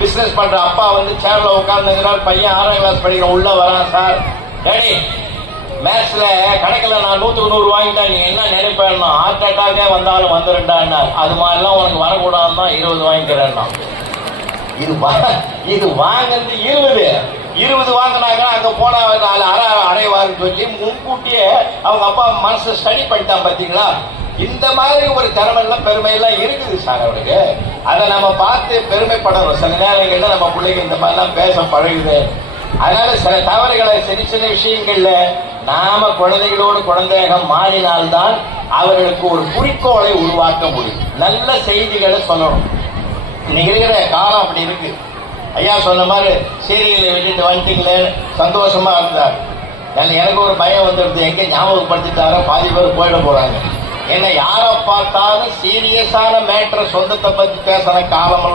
Business பண்ற அப்பா வந்து சேர்ல உட்கார்ந்துங்கிறார், பையன் 6ஆம் கிளாஸ் படிக்கிற உள்ள வரான். சார் டேடி மேத்ஸ்ல கணக்குல நான் 100க்கு 100 வாங்கிட்டா நீங்க என்ன நினைப்பேன், ஹார்ட் அட்டாக்கே வந்தாலும் வந்துருண்டான்னா அது மாதிரிலாம் உனக்கு வரக்கூடாதுன்னு தான் 20 வாங்கிக்கிறேன்னா. இது வாங்குறது 20 வாங்கினாங்க. அங்க போனா அடைவாருன்னு சொல்லி முன்கூட்டியே அவங்க அப்பா மனசு ஸ்டடி பண்ணிட்டான். பாத்தீங்களா, இந்த மாதிரி ஒரு திறமெல்லாம் பெருமையெல்லாம் இருக்குது சார் அவருக்கு. அதை நம்ம பார்த்து பெருமைப்படணும். சில நேரங்கள்ல நம்ம பிள்ளைங்க இந்த மாதிரிலாம் பேச பழகுது. அதனால சில தவறுகளை சின்ன சின்ன விஷயங்கள்ல நாம குழந்தைகளோடு குழந்தையாக மாறினால்தான் அவர்களுக்கு ஒரு குறிக்கோளை உருவாக்க முடியும். நல்ல செய்திகளை சொல்லணும். இன்னைக்கு இருக்கிற காலம் அப்படி இருக்கு. ஐயா சொன்ன மாதிரி சீரியலை விட்டுட்டு வந்துட்டீங்களே சந்தோஷமா இருந்தார். எனக்கு ஒரு பயம் வந்துடுது, எங்க ஞாபகப்படுத்திட்டாரோ பாதி பேர் போயிட போறாங்க. என்ன யாரை பார்த்தாலும் சீரியஸான மேட்டரை சொந்தத்தை பத்தி பேசுற காலம்